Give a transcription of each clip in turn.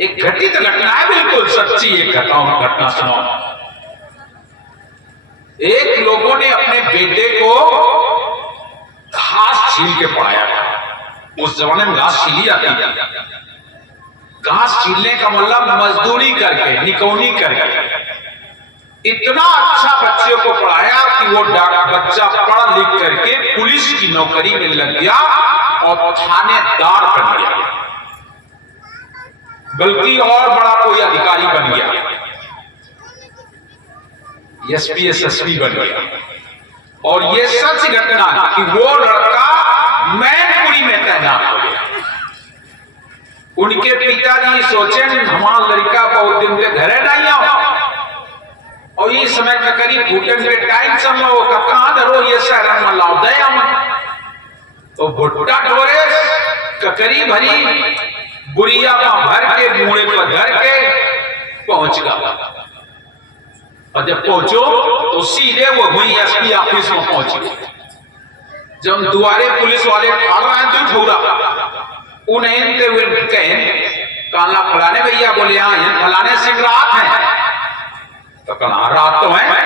एक घटित घटना है, बिल्कुल सच्ची एक घटना सुनो। एक लोगों ने अपने बेटे को घास छील के पढ़ाया था। उस जमाने में घास छीली जाती थी। घास छीलने का मतलब मजदूरी करके, निकौनी करके। इतना अच्छा बच्चे को पढ़ाया कि वो बच्चा पढ़ लिख करके पुलिस की नौकरी में लग गया और थानेदार बन गया, बल्कि और बड़ा कोई अधिकारी बन गया, एसपी एसएसपी बन गया। और ये सच घटना कि वो लड़का मैनपुरी में तैनात हो गया। उनके पिताजी सोचे हमारा लड़का बहुत दिन के घरे नहीं आओ, और इस समय का करीब घुटन के टाइम चल लो कहाँ धरो ये शहर में लाओ दे तो भुट्टा ढोरे ककरी भरी बुढ़िया में भर के मुड़े पर धर के पहुंच गया। और जब पहुंचो तो सीधे वो हुई एसपी ऑफिस में पहुंच गए। जब दुआरे पुलिस वाले खा रहे हैं तो छोड़ा उन्हें काला फलाने भैया बोले हाँ ये फलाने सिंह रात है। तो कहा रात तो है,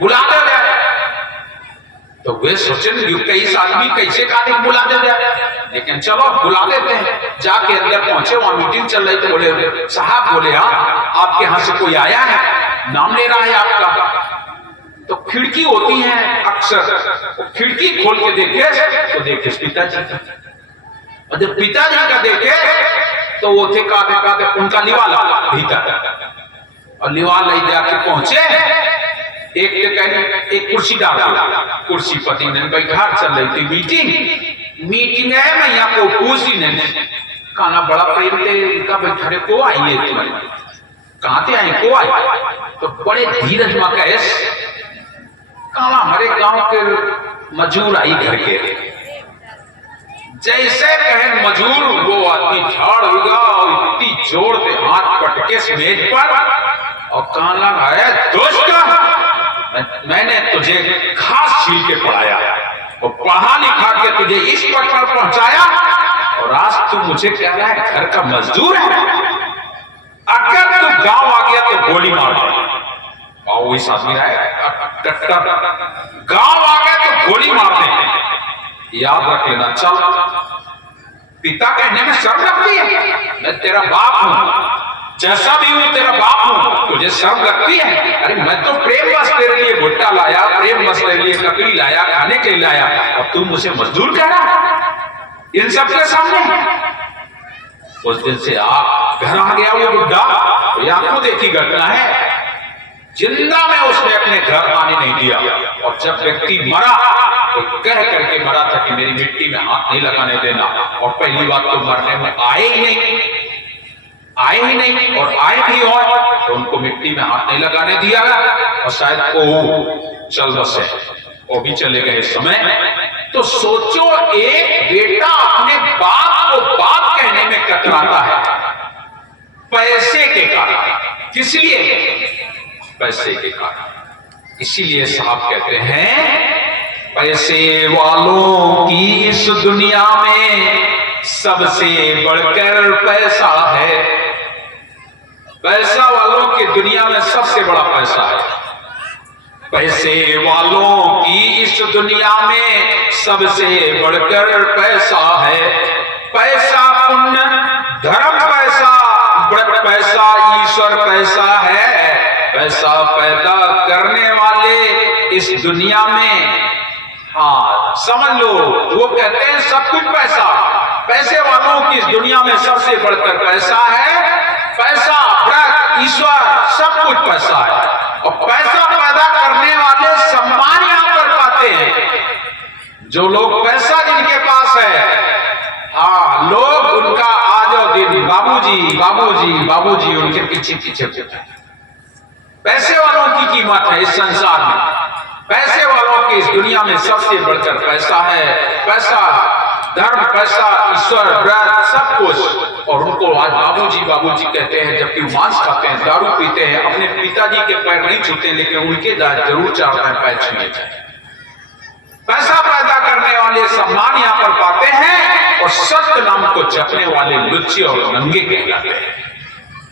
बुला दे। तो वे सोचे कई आदमी कैसे काटे बुला दे, लेकिन चलो बुला देते हैं। जाके अंदर पहुंचे, वहां मीटिंग चल रही। तो बोले साहब, बोले हाँ आपके यहां से कोई आया है, नाम ले रहा है आपका। तो खिड़की होती है अक्सर, खिड़की खोल के देखे तो देखे पिताजी। और जब पिताजी का देखे तो वो थे काते उनका निवाला भीतर, और निवाल ले जाके पहुंचे। एक कुर्सी डाल, कुर्सी पति ने बैठा, चल रही थी मीटिंग है। मैं यहाँ को पूछी नहीं खाना बड़ा प्रेम थे इनका बैठा को आइए तुम्हारे कहाँ से आए को आए। तो बड़े धीरज में कहे कहा हमारे गांव के मजूर आई घर के। जैसे कहे मजूर वो आदमी झाड़ होगा और इतनी जोर से हाथ पटके मेज पर और कहना है दोस्त मैंने तुझे घास छील के पढ़ाया और पढ़ा लिखा के तुझे इस पद पर पहुंचाया और आज तू मुझे कह रहा है घर का मजदूर है। अगर तू गांव आ गया तो गोली मार दे। और वही आदमी गांव आ गया तो गोली मार दे। याद रख लेना। चल पिता कहने में शर्म लगती है? मैं तेरा बाप हूं, जैसा भी हूं तेरा बाप हूं, तुझे शर्म लगती है? अरे मैं तो प्रेम बस तेरे लिए भुट्टा लाया, प्रेम बस तेरे लिए ककड़ी लाया, खाने के लिए लाया, और तू मुझे मजदूर कह रहा इन सबके सामने। उस दिन से घर आ गया वो बुड्ढा। तो आंखों देखी घटना है, जिंदा में उसने अपने घर आने नहीं दिया। और जब व्यक्ति मरा तो कह करके मरा था कि मेरी मिट्टी में हाथ नहीं लगाने देना। और पहली बात तो मरने में आए ही नहीं, और आए भी हो तो उनको मिट्टी में हाथ नहीं लगाने दिया। और शायद वो चल बसे, वो भी चले गए समय। तो सोचो एक बेटा अपने बाप को बाप कहने में कतराता है पैसे के कारण। किस लिए? पैसे के कारण। इसीलिए साहब कहते हैं पैसे वालों की इस दुनिया में सबसे बढ़कर पैसा है। पैसा वालों की दुनिया में सबसे बड़ा पैसा है। पैसे वालों की इस दुनिया में सबसे बढ़कर पैसा है। पैसा पुण्य धर्म पैसा, व्रत पैसा, ईश्वर पैसा है। पैसा पैदा करने वाले इस दुनिया में, हाँ समझ लो, वो कहते हैं सब कुछ पैसा। पैसे वालों की इस दुनिया में सबसे बढ़कर पैसा है। पैसा, व्रत, ईश्वर सब कुछ पैसा है। और पैसा पैदा करने वाले सम्मान यहां पर पाते हैं। जो लोग पैसा जिनके पास है, हाँ लोग उनका आज दिन बाबूजी बाबूजी बाबूजी उनके पीछे पीछे पैसे वालों की कीमत है इस संसार में। पैसे वालों की इस दुनिया में सबसे बढ़कर पैसा है। पैसा, धर्म, पैसा, ईश्वर, व्रत सब कुछ। और उनको आज बाबूजी बाबूजी कहते हैं, जबकि मांस खाते हैं, दारू पीते हैं, अपने पिताजी के पैर नहीं छूते, लेकिन उनके जरूर चाहते हैं पैर छूने चाहिए। पैसा पैदा करने वाले सम्मान यहाँ पर पाते हैं और सत्य नाम को जपने वाले लुच्चे और नंगे कहलाते हैं।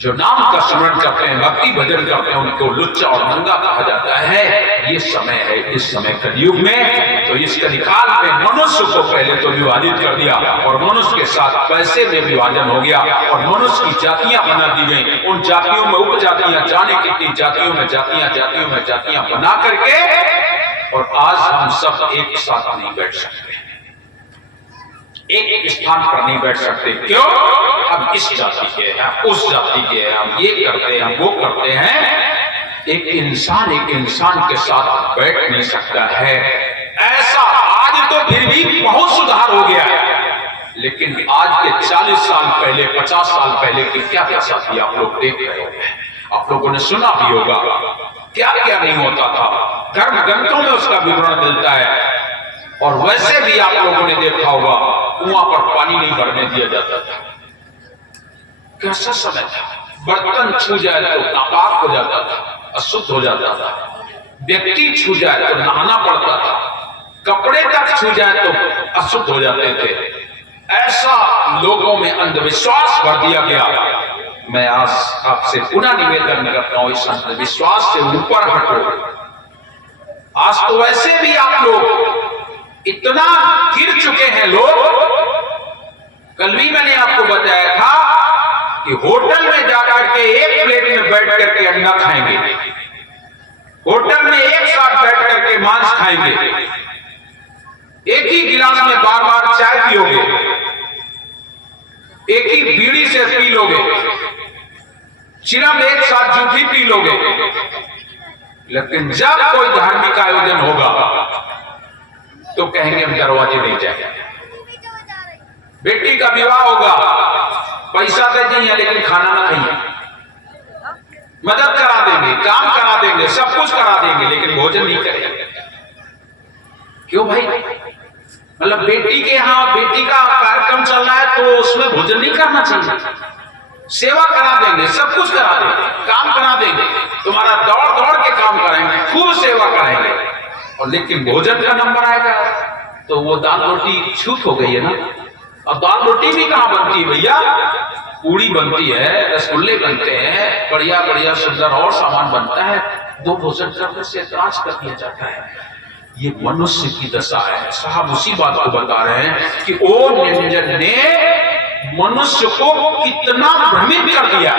जो नाम का स्मरण करते हैं, भक्ति भजन करते हैं, उनको लुच्चा और नंगा कहा जाता है। ये समय है, इस समय कलयुग में, तो इस कलिकाल में मनुष्य को पहले तो विभाजित कर दिया और मनुष्य के साथ पैसे में विभाजन हो गया और मनुष्य की जातियां बना दी गई। उन जातियों में उपजातियां, जाने कितनी जातियों में जातियां बना करके, और आज हम सब एक साथ नहीं बैठ सकते, एक स्थान पर नहीं बैठ सकते। क्यों? हम इस जाति के हैं, उस जाति के हैं, हम ये करते हैं, हम वो करते हैं। एक इंसान के साथ बैठ नहीं सकता है। ऐसा आज तो फिर भी बहुत सुधार हो गया है, लेकिन आज के 40 साल पहले, 50 साल पहले की क्या दशा थी आप लोग देख रहे होंगे, आप लोगों ने सुना भी होगा क्या क्या नहीं होता था। धर्म ग्रंथों में उसका विवरण मिलता है। और वैसे भी आप लोगों ने देखा होगा, कुआं पर पानी नहीं भरने दिया जाता था। कैसा समय था, बर्तन छू जाए तो नापाक हो जाता था, अशुद्ध हो जाता था। व्यक्ति छू जाए तो नहाना पड़ता था, कपड़े तक छू जाए तो अशुद्ध हो जाते थे। ऐसा लोगों में अंधविश्वास भर दिया गया। मैं आज आपसे पुनः निवेदन करता हूं, इस अंधविश्वास से ऊपर हटो। आज तो वैसे भी आप लोग इतना गिर चुके हैं लोग। कल भी मैंने आपको बताया था कि होटल में जाकर के एक प्लेट में बैठ करके अंडा खाएंगे, होटल में एक साथ बैठ करके मांस खाएंगे, एक ही गिलास में बार बार चाय पियोगे, एक ही बीड़ी से पी लोगे, चिरम एक साथ जूठी पी लोगे। लेकिन जब कोई धार्मिक आयोजन होगा तो कहेंगे हम दरवाजे नहीं जाएंगे। बेटी का विवाह होगा, पैसा दे देंगे लेकिन खाना ना खाइए, मदद करा देंगे, काम करा देंगे, सब कुछ करा देंगे, लेकिन भोजन नहीं करेंगे। क्यों भाई? मतलब बेटी के यहाँ बेटी का कार्यक्रम चल रहा है तो उसमें भोजन नहीं करना चाहिए? सेवा करा देंगे, सब कुछ करा देंगे, काम करा देंगे, तुम्हारा दौड़ दौड़ के काम कराएंगे, खूब सेवा कराएंगे, और लेकिन भोजन का नंबर आएगा तो वो दाल रोटी छूट हो गई है ना। और दाल रोटी भी कहाँ बनती है भैया? पूड़ी बनती है, रसगुल्ले बनते हैं, बढ़िया बढ़िया सुंदर और सामान बनता है। दो भोजन करने से ऐतराज कर दिया जाता है। ये मनुष्य की दशा है। साहब उसी बात को बता रहे हैं कि ओ निरंजन ने मनुष्य को कितना भ्रमित कर दिया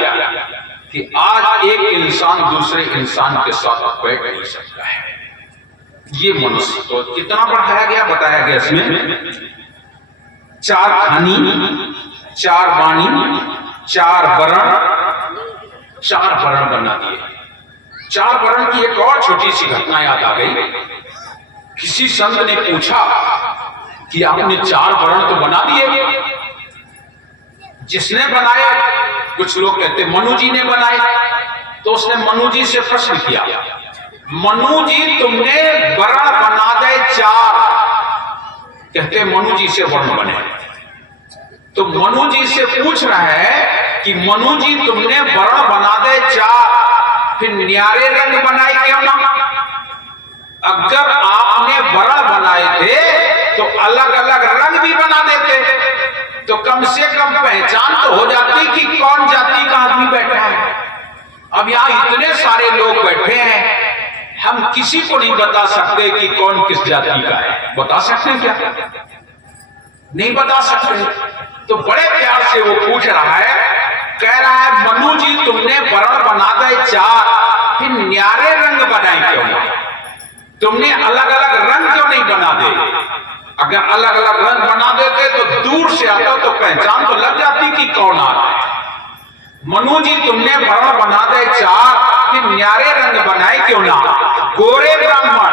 कि आज एक इंसान दूसरे इंसान के साथ बैठ नहीं सकता है। ये मनुष्य को कितना बढ़ाया गया, बताया गया इसमें। 4 खानी, 4 वाणी, 4 वर्ण, 4 वर्ण बना दिए। 4 वर्ण की एक और छोटी सी घटना याद आ गई। किसी संत ने पूछा कि आपने 4 वर्ण तो बना दिए, जिसने बनाए? कुछ लोग कहते मनु जी ने बनाए। तो उसने मनु जी से प्रश्न किया, मनु जी तुमने वर्ण बना दे 4। कहते मनु जी से वर्ण बने। तो मनु जी से पूछ रहा है कि मनु जी तुमने वर्ण बना दे 4, फिर न्यारे रंग बनाए क्यों ना? अगर आपने वर्ण बनाए थे तो अलग अलग रंग भी बना देते, तो कम से कम पहचान तो हो जाती कि कौन जाति का आदमी बैठा है। अब यहां इतने सारे लोग बैठे हैं, हम किसी को नहीं बता सकते कि कौन किस जाति का है। बता सकते हैं क्या? नहीं बता सकते। तो बड़े प्यार से वो पूछ रहा है, कह रहा है मनु जी तुमने वर्ण बना दे 4, फिर न्यारे रंग बनाए क्यों ना? तुमने अलग अलग रंग क्यों नहीं बना दे? अगर अलग अलग रंग बना देते तो दूर से आता तो पहचान तो लग जाती कि कौन आ रहा है। मनु जी तुमने वर्ण बना दे 4, फिर न्यारे रंग बनाए क्यों ना? गोरे ब्राह्मण,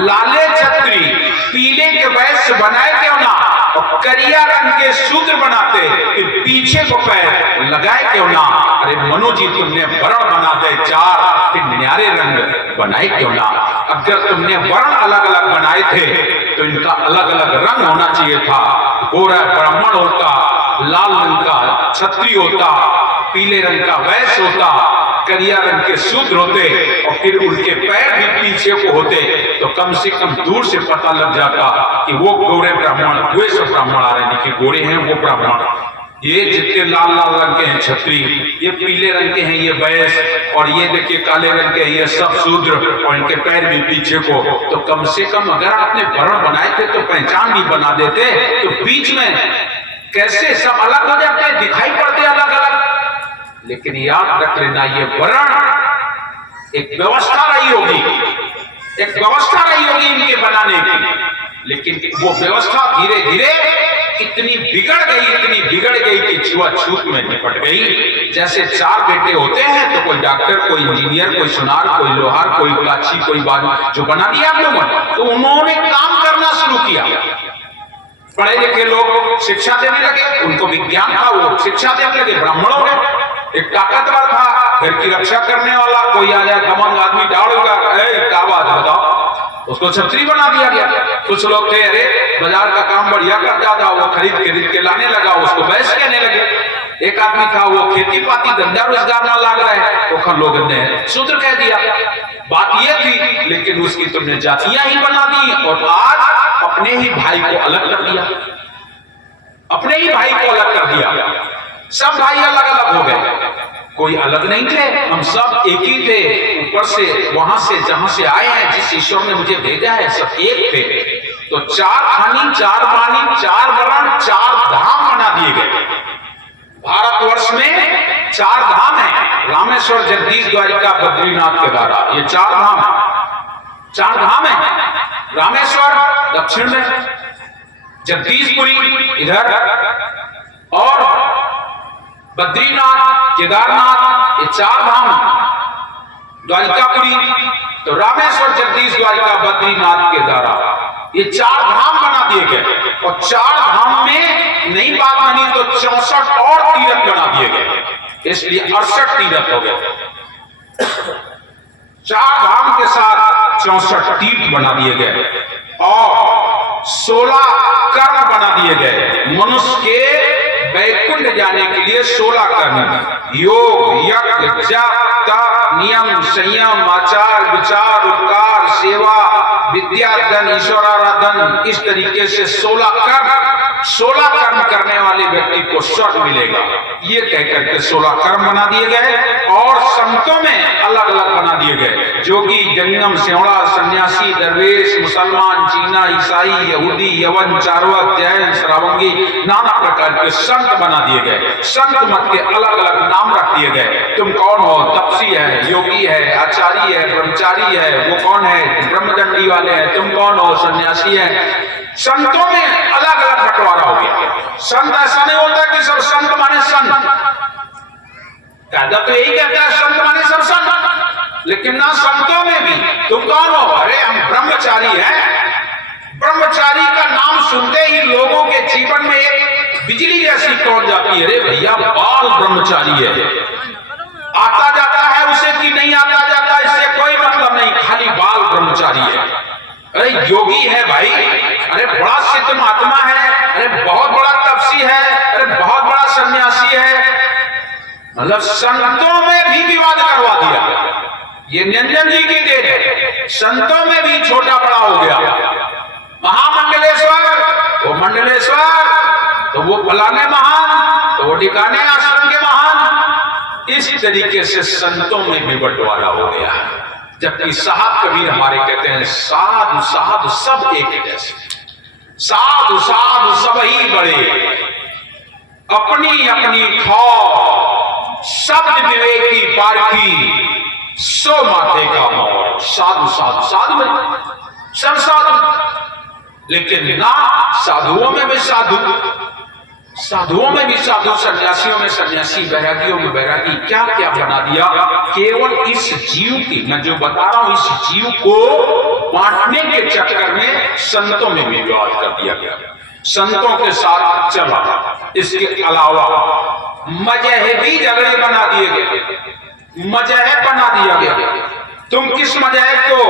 लाले छत्री, पीले के वैश्य बनाए क्यों ना? और करिया रंग के शूद्र बनाते, फिर पीछे को पैर लगाए क्यों ना? अरे मनु जी तुमने वर्ण बना दे 4, फिर न्यारे रंग बनाए क्यों ना? अगर तुमने वर्ण अलग अलग बनाए थे तो इनका अलग अलग रंग होना चाहिए था। गोरा ब्राह्मण होता, लाल रंग का छत्री होता, पीले रंग का वैश्य होता, करिया रंग के शूद्र होते, और फिर उनके पैर भी पीछे को होते, तो कम से कम दूर से पता लग जाता कि वो गोरे ब्राह्मण, वैश्य ब्राह्मण आ रहे हैं, कि गोरे हैं वो ब्राह्मण, ये जितने लाल लाल रंग के हैं छत्री, ये पीले रंग के हैं ये बैस, और ये देखिए काले रंग के हैं ये सब शूद्र, और इनके पैर भी पीछे को। तो कम से कम अगर आपने वर्ण बनाए थे तो पहचान भी बना देते, तो बीच में कैसे सब अलग हो जाते, दिखाई पड़ते अलग अलग। लेकिन याद रख लेना, ये वर्ण एक व्यवस्था रही होगी, एक व्यवस्था रही होगी इनके बनाने की, लेकिन वो व्यवस्था धीरे धीरे इतनी बिगड़ गई कि छुआछूत में निपट गई। जैसे चार बेटे होते हैं तो कोई डॉक्टर, कोई इंजीनियर, कोई सुनार, कोई लोहार, कोई काची, कोई बात जो बना दिया आप लोगों ने, तो उन्होंने काम करना शुरू किया। पढ़े लिखे लोग शिक्षा देने लगे, उनको विज्ञान था, वो शिक्षा देने लगे, ब्राह्मण हो गए। एक ताकतवर था घर की रक्षा करने वाला, कोई आ जाए दमंग आदमी डालेगा, क्या बात बताओ, उसको छत्री बना दिया गया। कुछ लोग थे अरे बाजार का काम बढ़िया करता था, वो खरीद के लाने लगा, उसको बैस कहने लगे। एक आदमी था वो खेती पाती धंधा रोजगार में लाग रहा है, तो लोग ने शूद्र कह दिया। बात ये थी, लेकिन उसकी तुमने जातियां ही बना दी, और आज अपने ही भाई को अलग कर दिया, अपने ही भाई को अलग कर दिया। सब भाई अलग अलग हो गए, कोई अलग नहीं थे, हम सब एक ही थे। ऊपर से वहां से जहां से आए हैं, जिस ईश्वर ने मुझे भेजा है, सब एक थे। तो चार खानी, चार वाणी, चार वर्ण, चार धाम बना दिए गए। भारतवर्ष में चार धाम है, रामेश्वर, जगदीश, द्वारिका, बद्रीनाथ, केदारनाथ, ये चार धाम है। चार धाम है, रामेश्वर दक्षिण में, जगदीशपुरी इधर, और बद्रीनाथ, केदारनाथ, ये चार धाम। द्वारिकापुरी, तो रामेश्वर, जगदीश, द्वारिका, बद्रीनाथ, केदारनाथ, ये चार धाम बना दिए गए। और चार धाम में नई बात बनी तो 64 और तीर्थ बना दिए गए, इसलिए 68 तीर्थ हो गए। चार धाम के साथ 64 तीर्थ बना दिए गए, और 16 कर्म बना दिए गए। मनुष्य के वैकुंठ जाने के लिए 16 कर्म, योग, यज्ञ, जप, तप, नियम, संयम, आचार, विचार, उपकार, सेवा, विद्या, धन, ईश्वराराधन, इस तरीके से 16 कर्म करने वाले व्यक्ति को स्वर्ग मिलेगा। ये कहकर के 16 कर्म बना दिए गए, और संतों में अलग अलग बना दिए गए। जोगी, जंगम, सेवड़ा, सन्यासी, दरवेश, मुसलमान, चीना, ईसाई, यहूदी, यवन, चार्वक, जैन, श्रावंगी, नाना प्रकार के संत बना दिए गए। संत मत के अलग अलग नाम रख दिए गए। तुम कौन हो? तपसी है, योगी है, आचारी है, ब्रह्मचारी है, वो कौन है? ब्रह्मदंडी वाले हैं। तुम कौन हो? सन्यासी है। संतों में अलग अलग बंटवारा हो गया। संत ऐसा नहीं होता कि सब संत माने संत, कायदा तो यही कहता है संत माने सब संत, लेकिन ना संतों में भी तुम कौन हो? अरे हम ब्रह्मचारी हैं। ब्रह्मचारी का नाम सुनते ही लोगों के जीवन में एक बिजली जैसी कौन जाती है, अरे भैया बाल ब्रह्मचारी है। आता जाता है उसे कि नहीं आता जाता इससे कोई मतलब नहीं, खाली बाल ब्रह्मचारी है। अरे योगी है भाई, अरे बड़ा सिद्ध महात्मा है, अरे बहुत बड़ा तपसी है, अरे बहुत बड़ा सन्यासी है। मतलब संतों में भी विवाद करवा दिया। ये निरंजन जी की देन है। संतों में भी छोटा बड़ा हो गया। महामंडलेश्वर वो मंडलेश्वर, तो वो फलाने महान, तो वो ठिकाने आश्रम के महान। इस तरीके से संतों में भी बंटवारा हो गया। जबकि साहब कबीर हमारे कहते हैं साधु साधु सब एक जैसे, साधु साधु सब ही बड़े, अपनी अपनी खौफ, शब्द विवेकी पारखी, सो माथे का मोर। साधु साधु साधु सब साधु, लेकिन ना साधुओं में भी साधु, साधुओं में भी साधु, सन्यासियों में सन्यासी, बैरागियों में बैरागी। क्या क्या बना दिया। केवल इस जीव की, मैं जो बता रहा हूं, इस जीव को बांटने के चक्कर में संतों में भी विवाद कर दिया गया। संतों के साथ चला। इसके अलावा मजहबी झगड़े बना दिए गए, मजहब बना दिया गया। तुम किस मजहब को?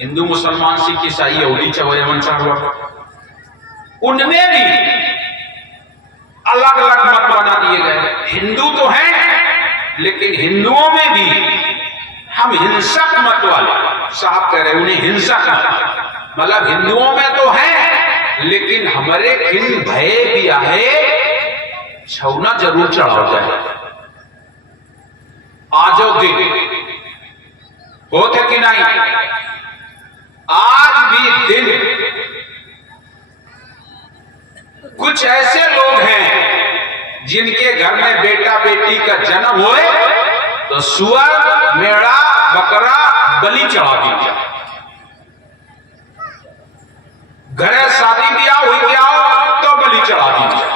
हिंदू, मुसलमान, सिख, ईसाई, यहूदी, चवयवन, चार्वाक, उनमें भी अलग अलग मत बना दिए गए। हिंदू तो हैं, लेकिन हिंदुओं में भी हम हिंसक मत वाले, साहब कह रहे उन्हें हिंसक मत, मतलब हिंदुओं में तो हैं, लेकिन हमारे खिन भय भी आए छौना जरूर चढ़ाओ जाए। आजो दिन होते कि नहीं, आज भी दिन कुछ ऐसे लोग हैं जिनके घर में बेटा बेटी का जन्म होए तो सुअर, मेढ़ा, बकरा बलि चढ़ा दी जाए। घरे शादी ब्याह हुई क्या हो तो बलि चढ़ा दी जाए।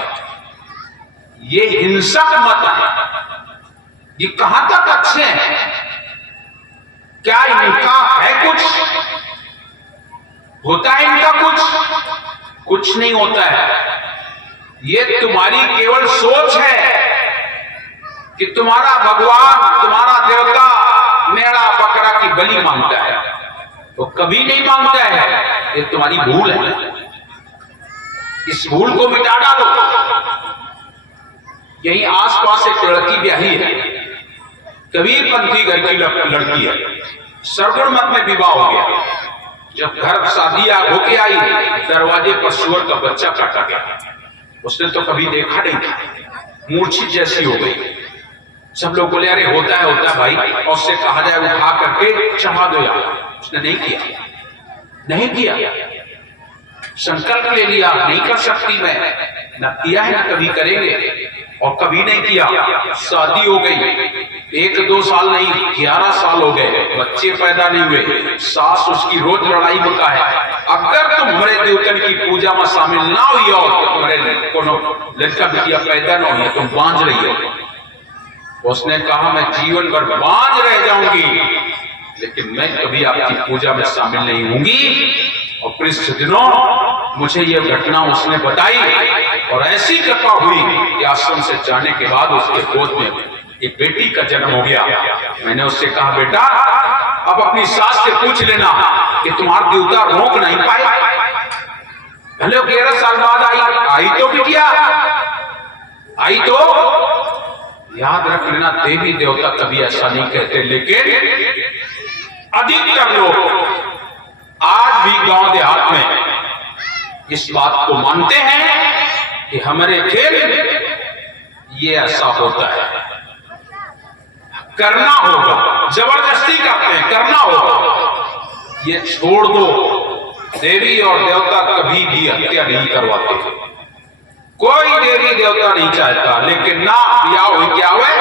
ये हिंसक मत है, ये कहां तक अच्छे हैं? क्या इनका है कुछ? होता है इनका कुछ नहीं होता है। ये तुम्हारी केवल सोच है कि तुम्हारा भगवान, तुम्हारा देवता मेरा बकरा की बलि मांगता है, तो कभी नहीं मांगता है। ये तुम्हारी भूल है, इस भूल को मिटा डालो। यही आसपास एक लड़की ब्याही है, कबीरपंथी घर की लड़की है, सरगुण मत में विवाह हो गया। जब घर शादियां होके आई, दरवाजे पर सुअर का बच्चा काटा गया। उसने तो कभी देखा नहीं था, मूर्छित जैसी हो गई। सब लोग बोले अरे होता है भाई, और उससे कहा जाए उठा करके चढ़ा दो यार। उसने नहीं किया, संकल्प ले लिया नहीं कर सकती मैं, न किया है न कभी करेंगे, और कभी नहीं किया। शादी हो गई, 1-2 साल नहीं 11 साल हो गए, बच्चे पैदा नहीं हुए। सास उसकी रोज लड़ाई होता है, अगर तुम हमारे देवतन की पूजा में शामिल ना हुई हो तो तुम्हारे लड़का बिटिया पैदा ना हो, तुम बांझ रही हो। उसने कहा मैं जीवन भर बांझ रह जाऊंगी, लेकिन मैं कभी आपकी पूजा में शामिल नहीं होंगी। और कुछ दिनों मुझे यह घटना उसने बताई, और ऐसी कृपा हुई कि आश्रम से जाने के बाद उसके गोद में एक बेटी का जन्म हो गया। मैंने उससे कहा बेटा अब अपनी सास से पूछ लेना कि तुम्हारा देवता रोक नहीं पाए। भले 11 साल बाद आई तो बिटिया आई तो। याद रख लेना, देवी देवता कभी ऐसा नहीं कहते, लेकिन अधिकतर लोग आज भी गांव देहात में इस बात को मानते हैं कि हमारे खेल ये ऐसा होता है, करना होगा, जबरदस्ती करते हैं, करना होगा। ये छोड़ दो, देवी और देवता कभी भी हत्या नहीं करवाते, कोई देवी देवता नहीं चाहता। लेकिन ना ब्याह हुई क्या हुए,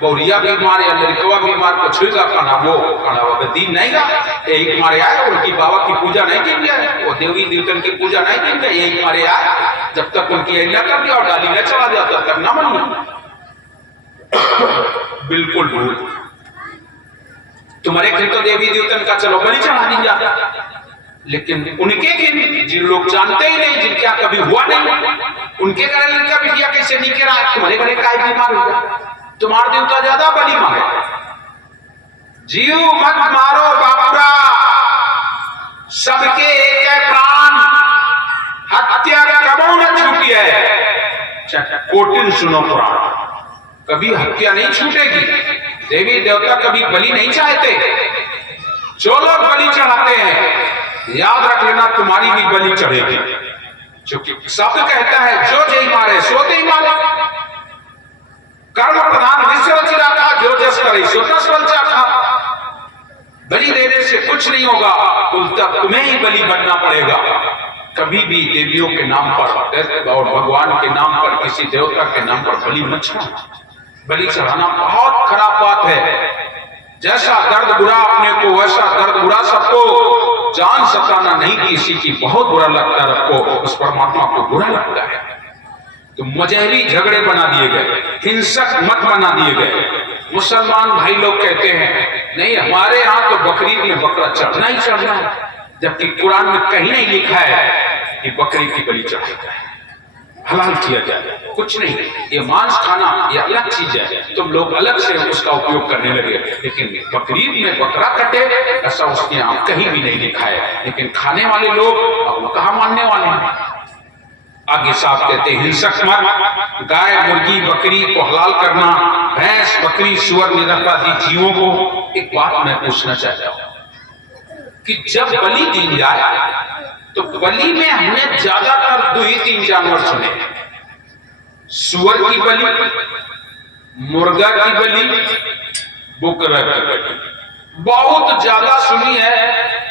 बहुरिया बीमार या लड़कवा बीमार को छुएगा खाना वो दिन नहीं गा, यही मारे आए। उनकी बाबा की पूजा नहीं की गया, वो देवी देवतन की पूजा नहीं की गई, यही मारे आए। जब तक उनकी यही न कर दिया और डाली न चला जाता तब न मन बिल्कुल भूल। तुम्हारे खेल तो देवी देवतन का चलो बलि चढ़ा दी जाता, लेकिन उनके खेल जिन लोग जानते ही नहीं, जिनका कभी हुआ नहीं, उनके घर लड़का बिटिया कैसे नहीं कह रहा। तुम्हारे घर का बीमार होगा, तुम्हारे देवता ज्यादा बलि मांगे। जीव मत मारो बापुरा, सबके एक प्राण, हत्या कबो न छूटी है। कोटिन सुनो पुराण, कभी हत्या नहीं छूटेगी। देवी देवता कभी बलि नहीं चाहते। जो लोग बलि चढ़ाते हैं, याद रख लेना तुम्हारी भी बलि चढ़ेगी। क्योंकि शब्द कहता है जो जय मारे सो दे मारे, कर्म प्रधान विश्व रचिता था, जो जस करे सो तस बल चाखा। बलि देने से कुछ नहीं होगा, तब तुम्हें ही बलि बनना पड़ेगा। कभी भी देवियों के नाम पर और भगवान के नाम पर, किसी देवता के नाम पर बलि मत चढ़ाना। बलि चढ़ाना बहुत खराब बात है। जैसा दर्द बुरा अपने को, वैसा दर्द बुरा सबको। जान सताना नहीं किसी की बहुत बुरा लगता है, रखो उस परमात्मा को बुरा लगता है। तो मजहरी झगड़े बना दिए गए, हिंसक मत बना दिए गए। मुसलमान भाई लोग कहते हैं नहीं हमारे यहाँ तो बकरीद में बकरा चढ़ना ही चढ़ना है, जबकि कुरान में कहीं नहीं लिखा है कि बकरी की बलि चढ़ाया है, हलाल किया जाए। कुछ नहीं, ये मांस खाना ये अलग चीज है, तुम लोग अलग से उसका उपयोग करने लगे। लेकिन बकरीद में बकरा कटे ऐसा उसके यहाँ कहीं भी नहीं लिखा है। लेकिन खाने वाले लोग अब कहाँ मानने वाले हैं। आगे साहब कहते हैं हिंसक मत, गाय मुर्गी बकरी को हलाल करना, भैंस बकरी सुअर निरपराधी जीवों को। एक बात मैं पूछना चाहता हूं कि जब बलि दी जाए तो बलि में हमने ज्यादातर 2 ही 3 जानवर सुने। सुअर की बलि, मुर्गा की बलि, बकरा की बलि, बहुत ज्यादा सुनी है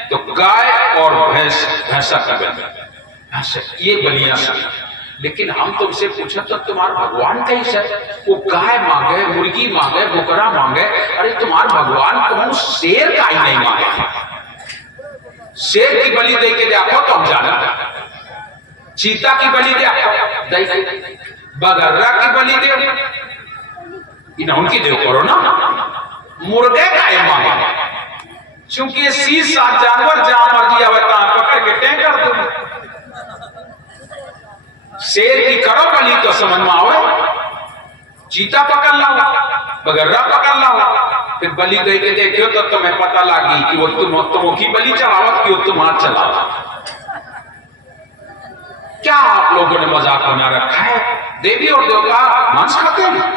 तो गाय और भैंसा की बलि, ये बलियां सुनी। लेकिन हम तुमसे पूछा तो तुम्हारा भगवान कैसा है? वो गाय मांगे, मुर्गी मांगे, बकरा मांगे, अरे तुम्हारा भगवान तुम शेर का ही नहीं मांगे। शेर की बलि दे के देखो तो हम जाना, चीता की बलि देखो, बगर्रा की बलि दे, उनकी देव करो ना। मुर्गे का मांगे, क्योंकि ये शीश जानवर जहां मर्जी अवता पकड़ के टें कर दो। शेर की करो बलि तो समझ में आवे, चीता पकड़ लाओ, बगर्रा पकड़ लाओ, फिर बलि दे के देखो तो तुम्हें पता लगी कि वो तुम की बलि चढ़ावत कि वो तुम्हारा चलावा। क्या आप लोगों ने मजाक बना रखा है? देवी और देवता मांस खाते हैं,